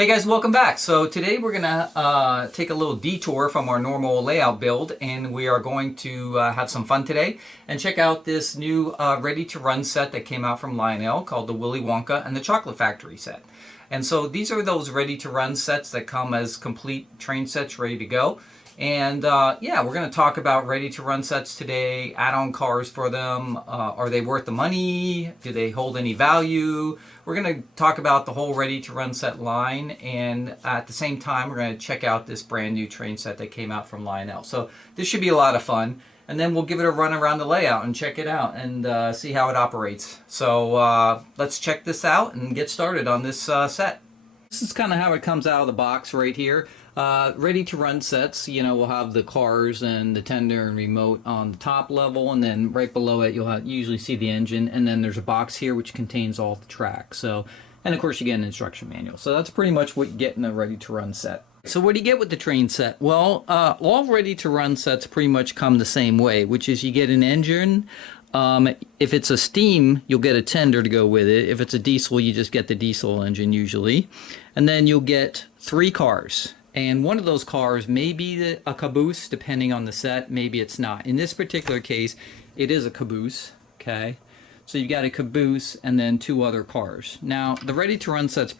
Hey guys, welcome back. So today we're gonna take a little detour from our normal layout build, and we are going to have some fun today and check out this new ready-to-run set that came out from Lionel called the Willy Wonka and the Chocolate Factory set. And so these are those ready-to-run sets that come as complete train sets ready to go. And yeah, we're going to talk about ready-to-run sets today, add-on cars for them. Are they worth the money? Do they hold any value? We're going to talk about the whole ready-to-run set line, and at the same time, we're going to check out this brand new train set that came out from Lionel. So this should be a lot of fun, and then we'll give it a run around the layout and check it out and see how it operates. So let's check this out and get started on this set. This is kind of how it comes out of the box right here. Ready-to-run sets, you know, we'll have the cars and the tender and remote on the top level, and then right below it you'll usually see the engine, and then there's a box here which contains all the tracks. So, and of course you get an instruction manual. So that's pretty much what you get in a ready-to-run set. So what do you get with the train set? Well, all ready-to-run sets pretty much come the same way, which is you get an engine. If it's a steam, you'll get a tender to go with it. If it's a diesel, you just get the diesel engine usually. And then you'll get 3 cars. And one of those cars may be a caboose, depending on the set. Maybe it's not. In this particular case, it is a caboose, okay? So you've got a caboose and then 2 other cars. Now, the ready-to-run sets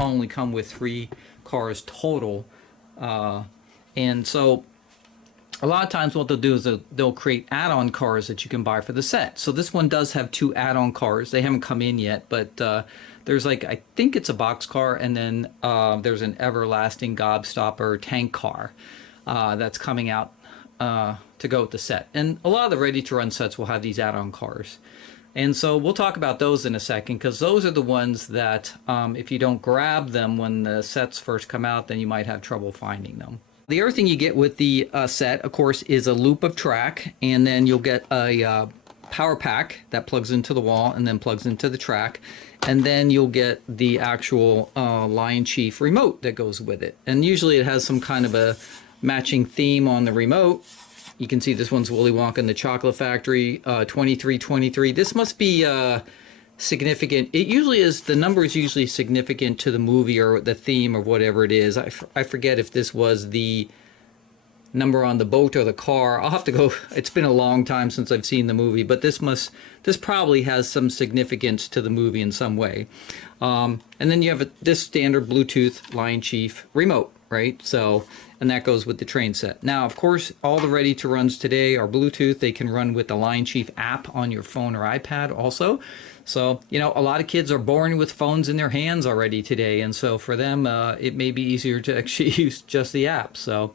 only come with 3 cars total. And so a lot of times what they'll do is they'll create add-on cars that you can buy for the set. So this one does have 2 add-on cars. They haven't come in yet, but there's like, I think it's a box car, and then there's an everlasting gobstopper tank car that's coming out to go with the set. And a lot of the ready-to-run sets will have these add-on cars. And so we'll talk about those in a second, because those are the ones that if you don't grab them when the sets first come out, then you might have trouble finding them. The other thing you get with the set, of course, is a loop of track, and then you'll get a power pack that plugs into the wall and then plugs into the track, and then you'll get the actual Lionchief remote that goes with it. And usually it has some kind of a matching theme on the remote. You can see this one's Willy Wonka and the Chocolate Factory, 2323. This must be significant. It usually is, the number is usually significant to the movie or the theme or whatever it is. I forget if this was the number on the boat or the car. I'll have to go, it's been a long time since I've seen the movie, but this probably has some significance to the movie in some way. And then you have this standard Bluetooth Lionchief remote, right? So, and that goes with the train set. Now, of course, all the ready-to-runs today are Bluetooth. They can run with the Lionchief app on your phone or iPad also. So, you know, a lot of kids are born with phones in their hands already today, and so for them, it may be easier to actually use just the app. So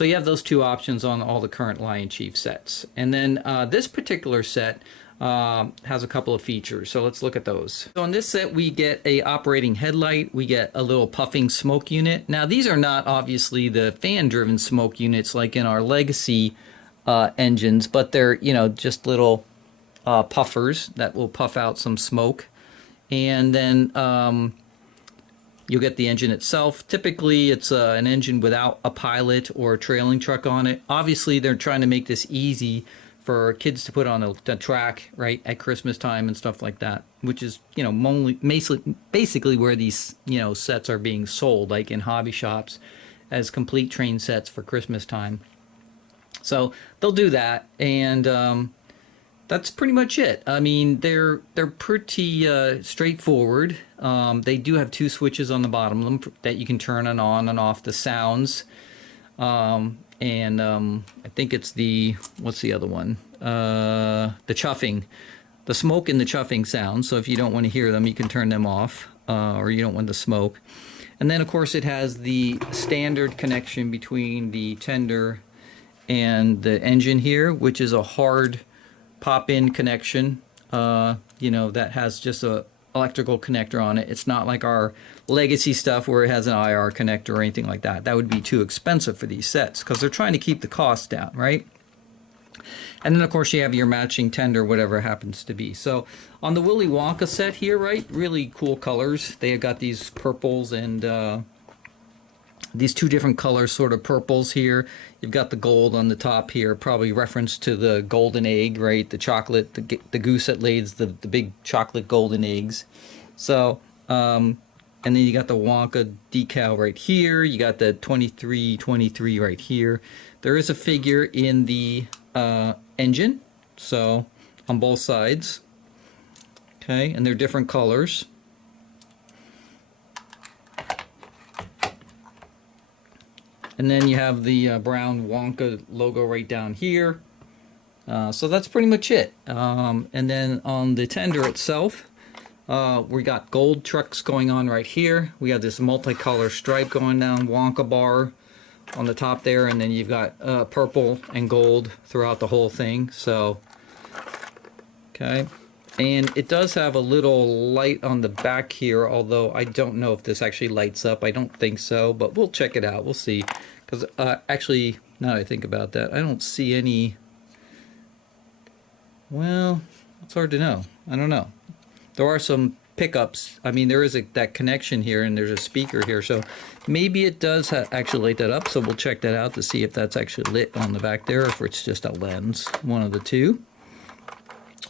you have those 2 options on all the current Lionchief sets. And then this particular set has a couple of features, so let's look at those. So on this set, we get a operating headlight, we get a little puffing smoke unit. Now, these are not obviously the fan-driven smoke units like in our legacy engines, but they're, you know, just little puffers that will puff out some smoke. And then you'll get the engine itself. Typically, it's an engine without a pilot or a trailing truck on it. Obviously, they're trying to make this easy for kids to put on the track, right, at Christmas time and stuff like that, which is, you know, basically where these, you know, sets are being sold, like in hobby shops as complete train sets for Christmas time. So they'll do that, and that's pretty much it. I mean, they're pretty straightforward. They do have 2 switches on the bottom of them that you can turn on and off the sounds. And I think it's the, what's the other one? The chuffing. The smoke and the chuffing sounds. So if you don't want to hear them, you can turn them off, or you don't want the smoke. And then, of course, it has the standard connection between the tender and the engine here, which is a hard pop-in connection, you know, that has just a electrical connector on it. It's not like our legacy stuff where it has an IR connector or anything like that. That would be too expensive for these sets because they're trying to keep the cost down, right? And then, of course, you have your matching tender, whatever it happens to be. So on the Willy Wonka set here, right, really cool colors. They have got these purples and these 2 different colors, sort of purples here. You've got the gold on the top here, probably reference to the golden egg, right? The chocolate, the goose that lays the big chocolate golden eggs. So, and And then you got the Wonka decal right here. You got the 2323 right here. There is a figure in the engine, so on both sides. Okay, and they're different colors. And then you have the brown Wonka logo right down here. So that's pretty much it. And then on the tender itself, we got gold trucks going on right here. We have this multicolor stripe going down, Wonka bar on the top there, and then you've got purple and gold throughout the whole thing. So, okay. And it does have a little light on the back here, although I don't know if this actually lights up. I don't think so, but we'll check it out. We'll see. Because actually, now that I think about that, I don't see any... Well, it's hard to know. I don't know. There are some pickups. I mean, there is that connection here, and there's a speaker here. So maybe it does actually light that up. So we'll check that out to see if that's actually lit on the back there, or if it's just a lens. One of the two.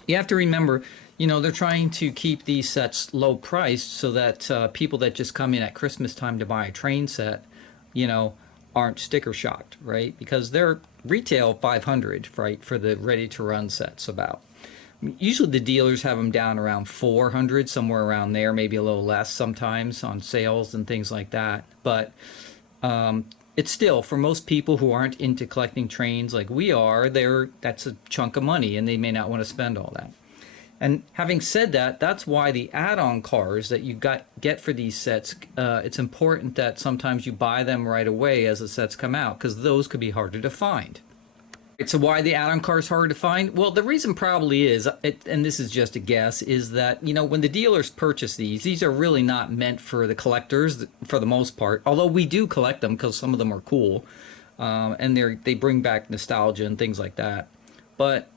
You have to remember, you know, they're trying to keep these sets low priced so that people that just come in at Christmas time to buy a train set, you know, aren't sticker shocked, right? Because they're retail $500, right, for the ready to run sets about. Usually the dealers have them down around $400, somewhere around there, maybe a little less sometimes on sales and things like that. But it's still, for most people who aren't into collecting trains like we are, that's a chunk of money, and they may not want to spend all that. And having said that, that's why the add-on cars that you get for these sets, it's important that sometimes you buy them right away as the sets come out, because those could be harder to find. So why the add-on car is hard to find? Well, the reason probably is, and this is just a guess, is that, you know, when the dealers purchase these are really not meant for the collectors for the most part. Although we do collect them because some of them are cool, and they bring back nostalgia and things like that. But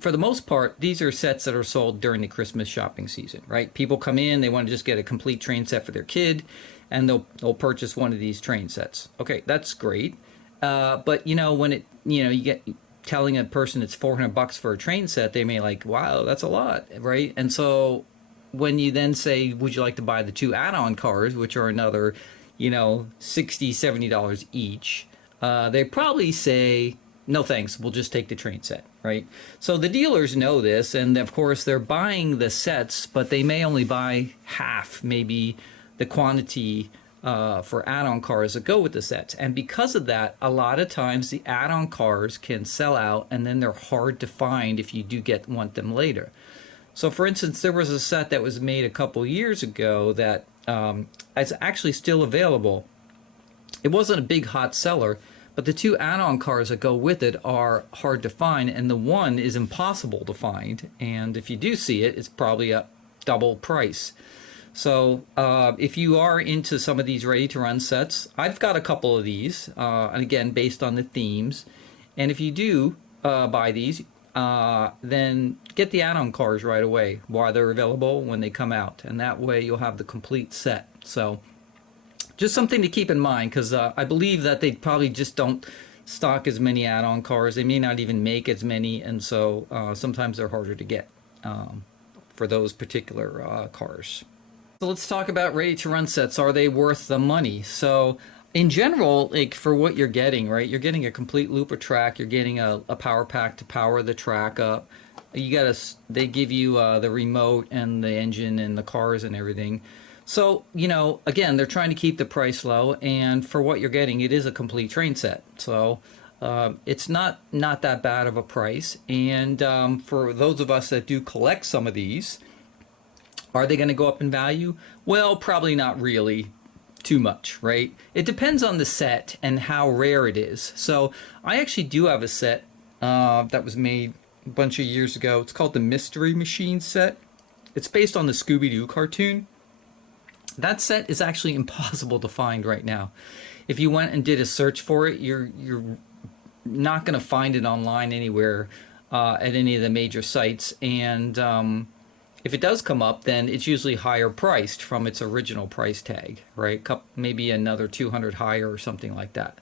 for the most part, these are sets that are sold during the Christmas shopping season, right? People come in, they want to just get a complete train set for their kid, and they'll purchase one of these train sets. Okay, that's great. But you know, when you get telling a person it's $400 for a train set, they may like, wow, that's a lot, right? And so when you then say, would you like to buy the two add-on cars, which are another, you know, $60, $70 each, they probably say, no thanks, we'll just take the train set, right? So the dealers know this, and of course they're buying the sets, but they may only buy half, maybe, the quantity for add-on cars that go with the sets. And because of that, a lot of times the add-on cars can sell out, and then they're hard to find if you do want them later. So for instance, there was a set that was made a couple years ago that is actually still available. It wasn't a big hot seller, but the two add-on cars that go with it are hard to find, and the one is impossible to find. And if you do see it, it's probably a double price. So if you are into some of these ready-to-run sets, I've got a couple of these, and again, based on the themes. And if you do buy these, then get the add-on cars right away while they're available when they come out. And that way you'll have the complete set. So just something to keep in mind, because I believe that they probably just don't stock as many add-on cars. They may not even make as many, and so sometimes they're harder to get for those particular cars. So let's talk about ready-to-run sets. Are they worth the money? So in general, like for what you're getting, right? You're getting a complete loop of track. You're getting a power pack to power the track up. They give you the remote and the engine and the cars and everything. So, you know, again, they're trying to keep the price low, and for what you're getting, it is a complete train set. So it's not that bad of a price. And for those of us that do collect some of these, are they going to go up in value? Well, probably not really too much, right? It depends on the set and how rare it is. So I actually do have a set that was made a bunch of years ago. It's called the Mystery Machine set. It's based on the Scooby-Doo cartoon. That set is actually impossible to find right now. If you went and did a search for it, you're not going to find it online anywhere at any of the major sites. And if it does come up, then it's usually higher priced from its original price tag, right? Maybe another 200 higher or something like that.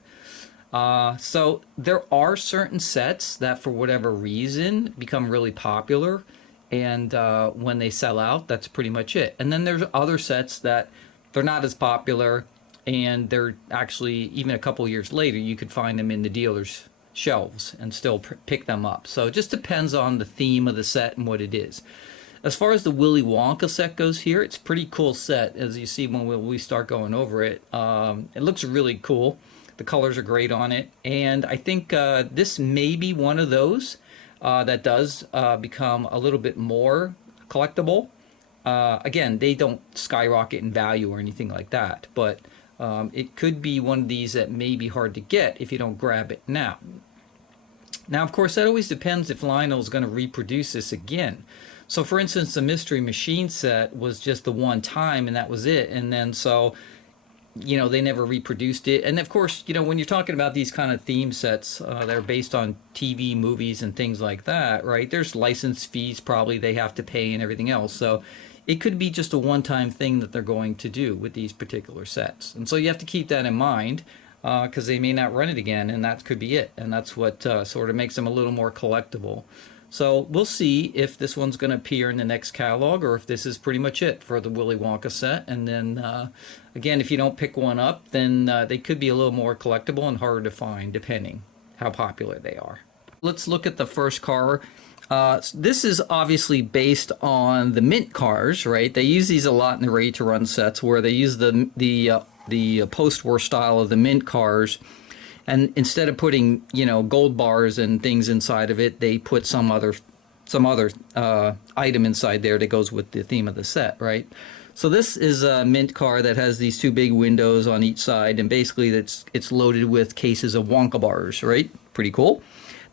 So there are certain sets that for whatever reason become really popular, and when they sell out, that's pretty much it. And then there's other sets that they're not as popular, and they're actually, even a couple years later, you could find them in the dealer's shelves and still pick them up. So it just depends on the theme of the set and what it is. As far as the Willy Wonka set goes here, it's a pretty cool set, as you see when we start going over it. It looks really cool. The colors are great on it, and I think this may be one of those that does become a little bit more collectible. Again, they don't skyrocket in value or anything like that, but it could be one of these that may be hard to get if you don't grab it now. Now, of course, that always depends if Lionel is going to reproduce this again. So, for instance, the Mystery Machine set was just the one time, and that was it. And then so, you know, they never reproduced it. And of course, you know, when you're talking about these kind of theme sets that are based on TV, movies, and things like that, right? There's license fees probably they have to pay and everything else. So it could be just a one-time thing that they're going to do with these particular sets. And so you have to keep that in mind because they may not run it again, and that could be it. And that's what sort of makes them a little more collectible. So we'll see if this one's going to appear in the next catalog or if this is pretty much it for the Willy Wonka set. And then, again, if you don't pick one up, then they could be a little more collectible and harder to find, depending how popular they are. Let's look at the first car. This is obviously based on the mint cars, right? They use these a lot in the ready-to-run sets where they use the post-war style of the mint cars. And instead of putting, you know, gold bars and things inside of it, they put some other item inside there that goes with the theme of the set, right? So this is a mint car that has these two big windows on each side, and basically it's loaded with cases of Wonka bars, right? Pretty cool.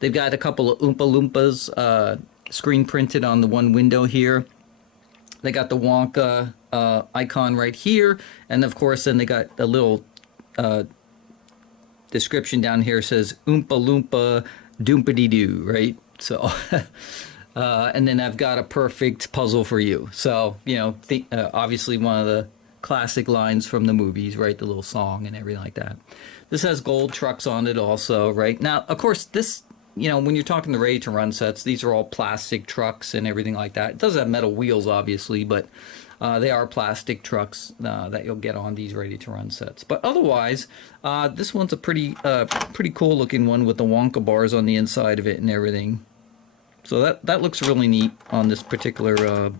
They've got a couple of Oompa Loompas screen printed on the one window here. They got the Wonka icon right here, and of course then they got a little description down here says Oompa Loompa Doompity Doo, right? So, and then I've got a perfect puzzle for you. So, you know, obviously one of the classic lines from the movies, right? The little song and everything like that. This has gold trucks on it also, right? Now, of course, this, you know, when you're talking the ready-to-run sets, these are all plastic trucks and everything like that. It does have metal wheels, obviously, but they are plastic trucks that you'll get on these ready-to-run sets. But otherwise, this one's a pretty cool-looking one with the Wonka bars on the inside of it and everything. So that looks really neat on this particular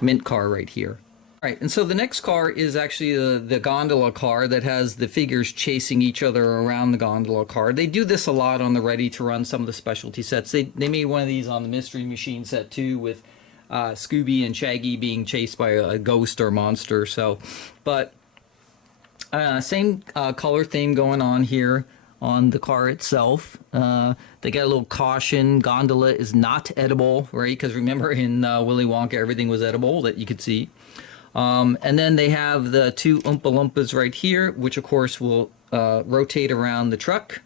mint car right here. All right, and so the next car is actually the gondola car that has the figures chasing each other around the gondola car. They do this a lot on the ready-to-run, some of the specialty sets. They made one of these on the Mystery Machine set too, with Scooby and Shaggy being chased by a ghost or monster. So, but same color theme going on here on the car itself. They got a little caution: gondola is not edible, right? Because remember in Willy Wonka, everything was edible that you could see. And then they have the two Oompa Loompas right here, which of course will rotate around the truck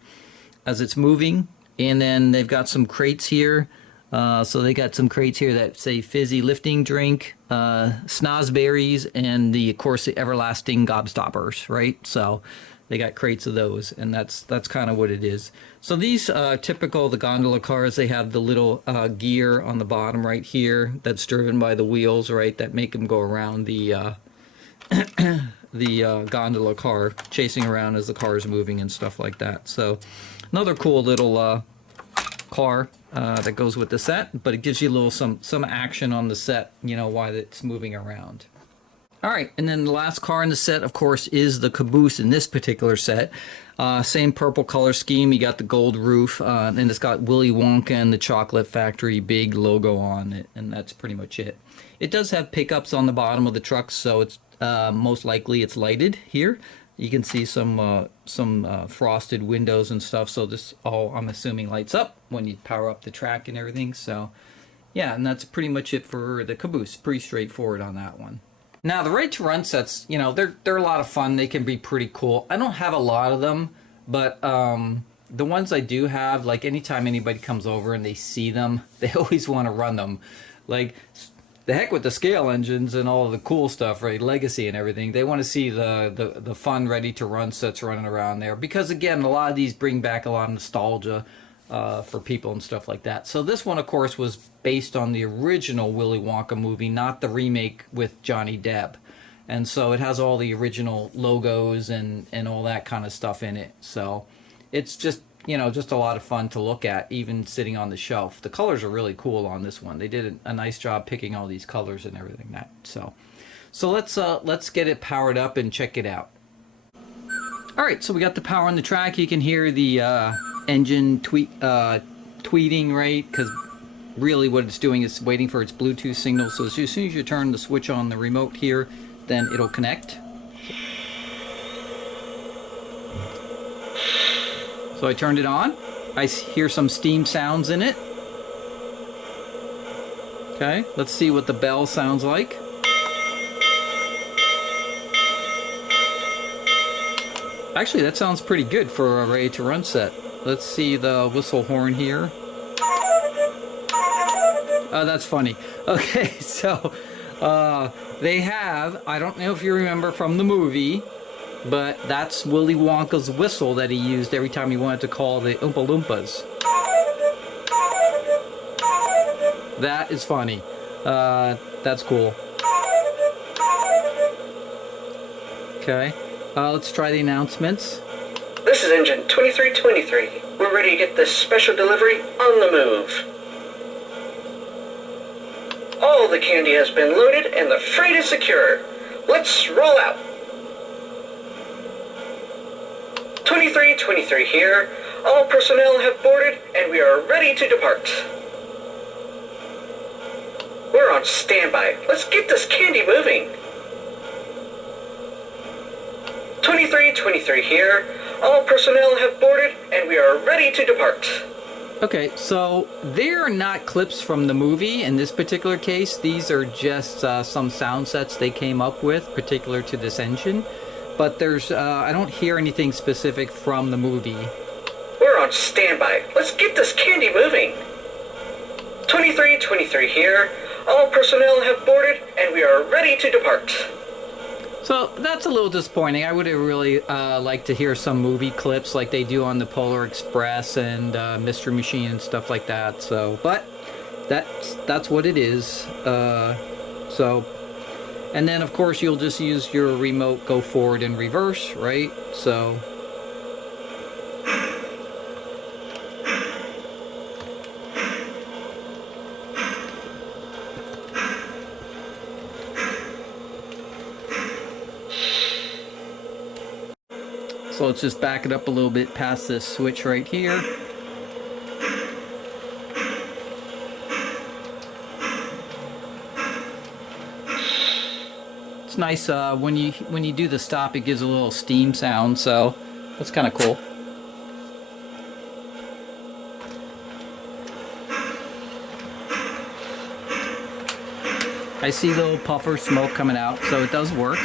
as it's moving. And then they've got some crates here. So they got some crates here that say fizzy lifting drink, snozberries, and of course the everlasting gobstoppers, right? So they got crates of those, and that's kind of what it is. So these typical the gondola cars, they have the little gear on the bottom right here that's driven by the wheels, right? That make them go around the the gondola car, chasing around as the car is moving and stuff like that. So another cool little car that goes with the set, but it gives you a little some action on the set, you know, while it's moving around. All right, and then the last car in the set, of course, is the caboose in this particular set. Same purple color scheme. You got the gold roof, and it's got Willy Wonka and the Chocolate Factory big logo on it, and that's pretty much it. It does have pickups on the bottom of the truck, so it's most likely it's lighted here. You can see some frosted windows and stuff, so this all, I'm assuming, lights up when you power up the track and everything. So yeah, and that's pretty much it for the caboose. Pretty straightforward on that one. Now the ready-to-run sets, you know, they're a lot of fun. They can be pretty cool. I don't have a lot of them, but the ones I do have, like anytime anybody comes over and they see them, they always want to run them. Like, the heck with the scale engines and all of the cool stuff, right? Legacy and everything. They want to see the fun ready-to-run sets running around there. Because, again, a lot of these bring back a lot of nostalgia for people and stuff like that. So this one, of course, was based on the original Willy Wonka movie, not the remake with Johnny Depp. and so it has all the original logos and all that kind of stuff in it. So it's just, you know, just a lot of fun to look at, even sitting on the shelf. The colors are really cool on this one. They did a nice job picking all these colors and everything. So let's get it powered up and check it out. All right, so we got the power on the track. You can hear the engine tweeting, right? Because really what it's doing is waiting for its Bluetooth signal. So as soon as you turn the switch on the remote here, then it'll connect. So I turned it on. I hear some steam sounds in it. Okay, let's see what the bell sounds like. Actually, that sounds pretty good for a ready to run set. Let's see the whistle horn here. Oh, that's funny. Okay, so they have, I don't know if you remember from the movie, but that's Willy Wonka's whistle that he used every time he wanted to call the Oompa Loompas. That is funny. That's cool. Okay, let's try the announcements. This is engine 2323. We're ready to get this special delivery on the move. All the candy has been loaded and the freight is secure. Let's roll out. 2323 here. All personnel have boarded and we are ready to depart. We're on standby. Let's get this candy moving. 2323 here. All personnel have boarded and we are ready to depart. Okay, so they're not clips from the movie in this particular case. These are just some sound sets they came up with particular to this engine. But there's, I don't hear anything specific from the movie. We're on standby. Let's get this candy moving. 2323 here. All personnel have boarded and we are ready to depart. So that's a little disappointing. I would have really liked to hear some movie clips like they do on the Polar Express and Mystery Machine and stuff like that. So, but that's what it is. And then of course you'll just use your remote, go forward and reverse, right? So. So let's just back it up a little bit past this switch right here. It's nice when you do the stop, it gives a little steam sound, so that's kind of cool. I see little puffer smoke coming out, so it does work.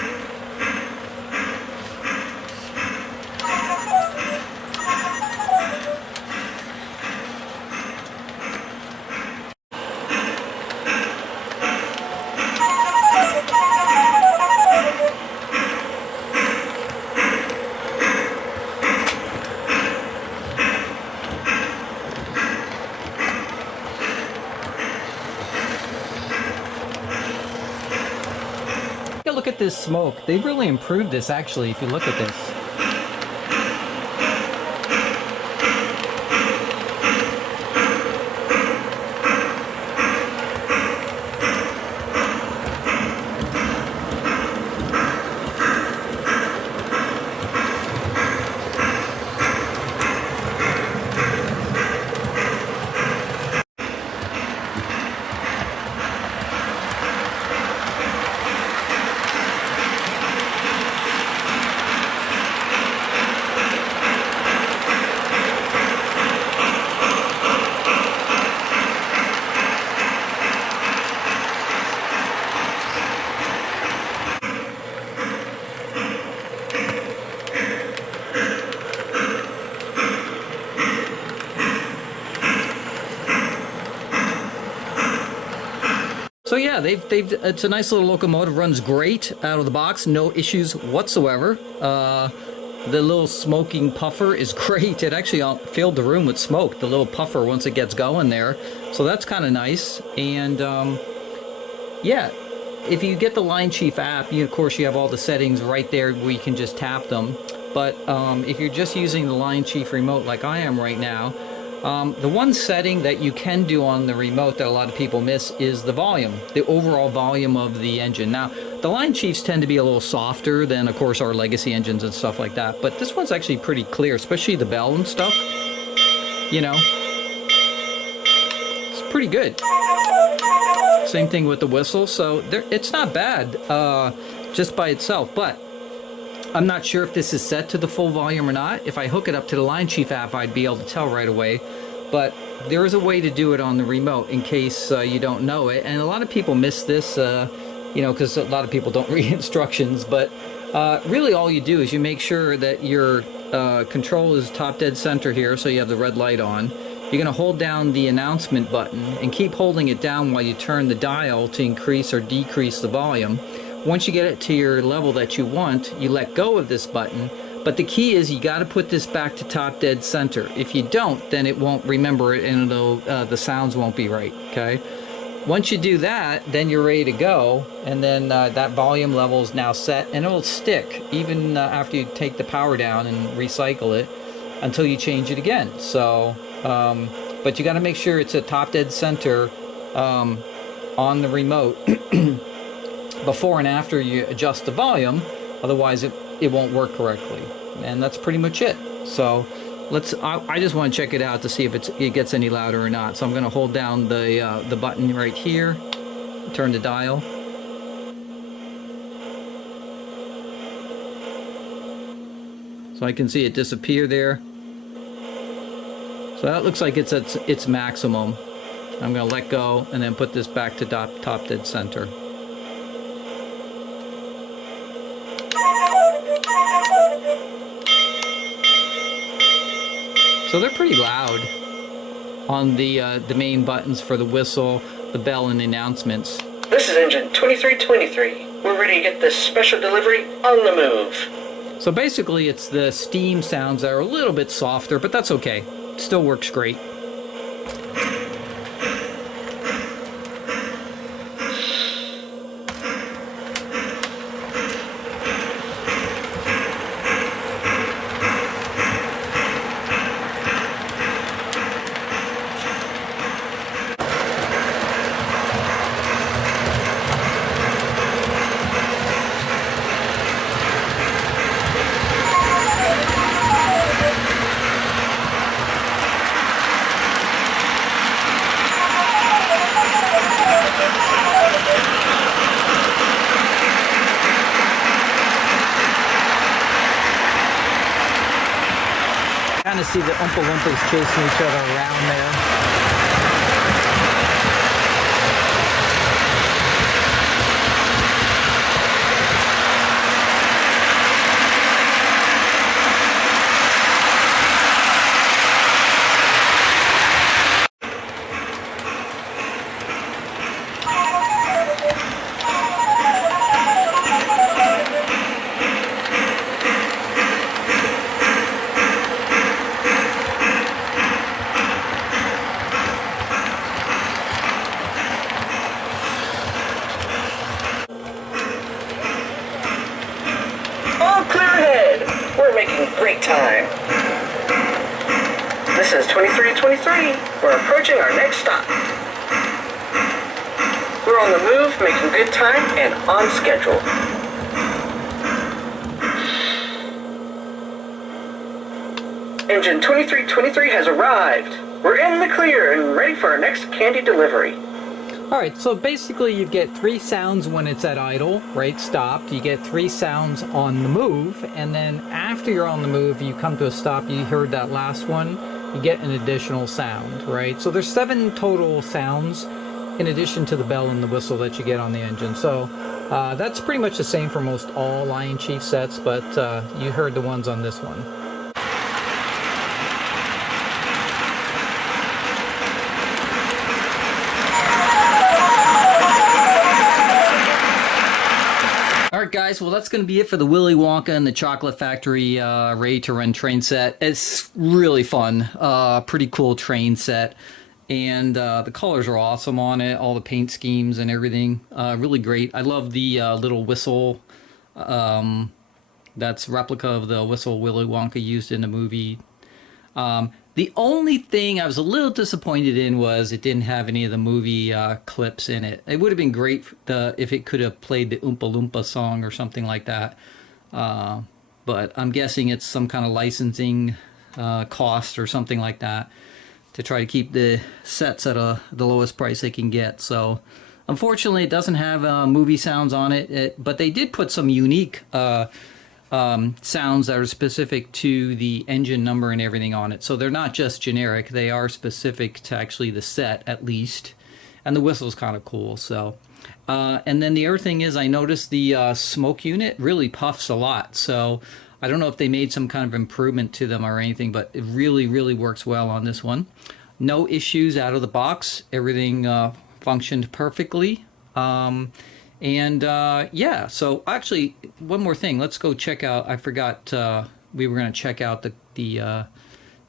Look at this smoke. They've really improved this actually if you look at this. So yeah, it's a nice little locomotive, runs great out of the box, no issues whatsoever. The little smoking puffer is great. It actually filled the room with smoke, the little puffer, once it gets going there. So that's kind of nice. And yeah, if you get the Lionchief app, of course you have all the settings right there where you can just tap them. But if you're just using the Lionchief remote like I am right now, the one setting that you can do on the remote that a lot of people miss is the volume, the overall volume of the engine. Now, the Lionchiefs tend to be a little softer than, of course, our legacy engines and stuff like that, but this one's actually pretty clear, especially the bell and stuff. You know, it's pretty good. Same thing with the whistle, so it's not bad just by itself, but I'm not sure if this is set to the full volume or not. If I hook it up to the Lionchief app, I'd be able to tell right away. But there is a way to do it on the remote in case you don't know it. And a lot of people miss this, you know, because a lot of people don't read instructions. But really all you do is you make sure that your control is top dead center here, so you have the red light on. You're going to hold down the announcement button and keep holding it down while you turn the dial to increase or decrease the volume. Once you get it to your level that you want, you let go of this button, but the key is you got to put this back to top dead center. If you don't, then it won't remember it and the sounds won't be right, okay? Once you do that, then you're ready to go, and then that volume level is now set, and it'll stick even after you take the power down and recycle it until you change it again. So, but you got to make sure it's at top dead center on the remote before and after you adjust the volume, otherwise it won't work correctly. And that's pretty much it. So I just want to check it out to see if it gets any louder or not. So I'm going to hold down the button right here, turn the dial. So I can see it disappear there. So that looks like it's at its maximum. I'm going to let go and then put this back to top dead center. So they're pretty loud on the main buttons for the whistle, the bell, and the announcements. This is engine 2323. We're ready to get this special delivery on the move. So basically it's the steam sounds that are a little bit softer, but that's okay. It still works great. Kind of see the Oompa Loompas chasing each other around there. Great time. This is 2323. We're approaching our next stop. We're on the move, making good time, and on schedule. Engine 2323 has arrived. We're in the clear and ready for our next candy delivery. Alright, so basically you get 3 sounds when it's at idle, right, stopped. You get 3 sounds on the move, and then after you're on the move, you come to a stop, you heard that last one, you get an additional sound, right? So there's 7 total sounds in addition to the bell and the whistle that you get on the engine. So that's pretty much the same for most all Lionchief sets, but you heard the ones on this one. Alright guys, well that's going to be it for the Willy Wonka and the Chocolate Factory Ready to Run train set. It's really fun, pretty cool train set. And the colors are awesome on it, all the paint schemes and everything. Really great. I love the little whistle. That's replica of the whistle Willy Wonka used in the movie. The only thing I was a little disappointed in was it didn't have any of the movie clips in it. It would have been great if it could have played the Oompa Loompa song or something like that. But I'm guessing it's some kind of licensing cost or something like that to try to keep the sets at the lowest price they can get. So unfortunately, it doesn't have movie sounds on it, but they did put some unique sounds that are specific to the engine number and everything on it. So they're not just generic, they are specific to actually the set at least. And the whistle's kind of cool. So and then the other thing is, I noticed the smoke unit really puffs a lot. So I don't know if they made some kind of improvement to them or anything, but it really works well on this one. No issues out of the box. Everything functioned perfectly. Yeah, so actually, one more thing. Let's go check out, I forgot we were going to check out the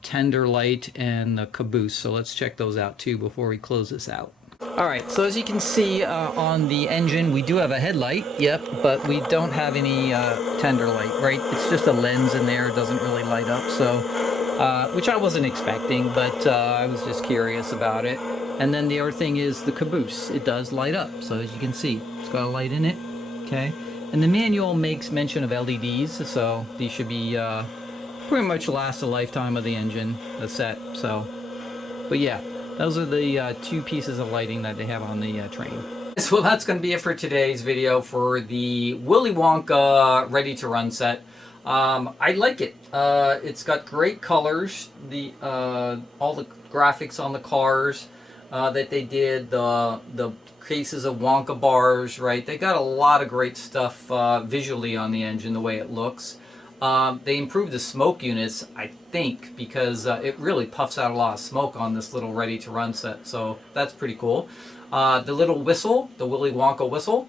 tender light and the caboose. So let's check those out too before we close this out. Alright, so as you can see on the engine, we do have a headlight, yep, but we don't have any tender light, right? It's just a lens in there, it doesn't really light up, so, which I wasn't expecting, but I was just curious about it. And then the other thing is the caboose, it does light up, so as you can see, it's got a light in it, okay? And the manual makes mention of LEDs, so these should be pretty much last the lifetime of the engine, the set, so, but yeah. Those are the two pieces of lighting that they have on the train. So that's going to be it for today's video for the Willy Wonka Ready to Run set. I like it. It's got great colors. All the graphics on the cars that they did, the cases of Wonka bars, right? They got a lot of great stuff visually on the engine, the way it looks. They improved the smoke units, I think, because it really puffs out a lot of smoke on this little Ready to Run set, so that's pretty cool. The little whistle, the Willy Wonka whistle,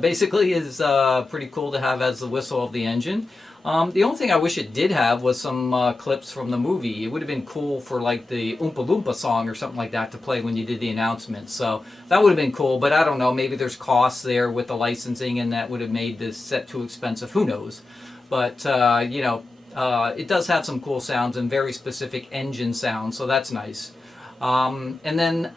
basically is pretty cool to have as the whistle of the engine. The only thing I wish it did have was some clips from the movie. It would have been cool for like the Oompa Loompa song or something like that to play when you did the announcement. So that would have been cool, but I don't know, maybe there's costs there with the licensing and that would have made this set too expensive, who knows. But, you know, it does have some cool sounds and very specific engine sounds, so that's nice. And then,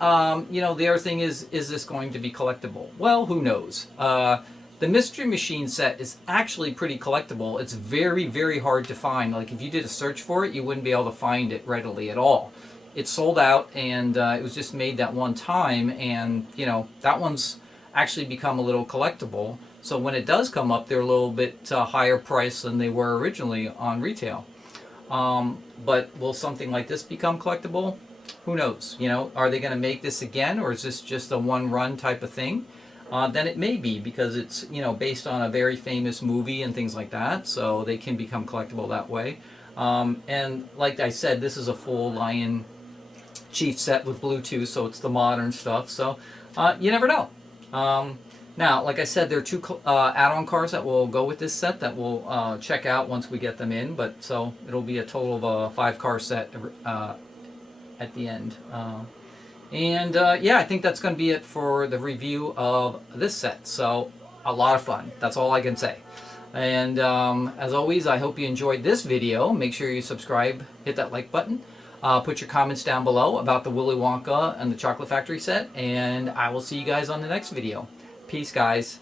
you know, the other thing is this going to be collectible? Well, who knows? The Mystery Machine set is actually pretty collectible. It's very hard to find. Like, if you did a search for it, you wouldn't be able to find it readily at all. It's sold out, and it was just made that one time, and, you know, that one's actually become a little collectible. So when it does come up, they're a little bit higher price than they were originally on retail. But will something like this become collectible? Who knows? You know, are they going to make this again, or is this just a one-run type of thing? Then it may be, because it's, you know, based on a very famous movie and things like that, so they can become collectible that way. And like I said, this is a full Lionchief set with Bluetooth, so it's the modern stuff. So you never know. Now, like I said, there are two add-on cars that will go with this set that we'll check out once we get them in. But so it'll be a total of a 5-car set at the end. Yeah, I think that's going to be it for the review of this set. So a lot of fun. That's all I can say. And as always, I hope you enjoyed this video. Make sure you subscribe, hit that like button. Put your comments down below about the Willy Wonka and the Chocolate Factory set. And I will see you guys on the next video. Peace, guys.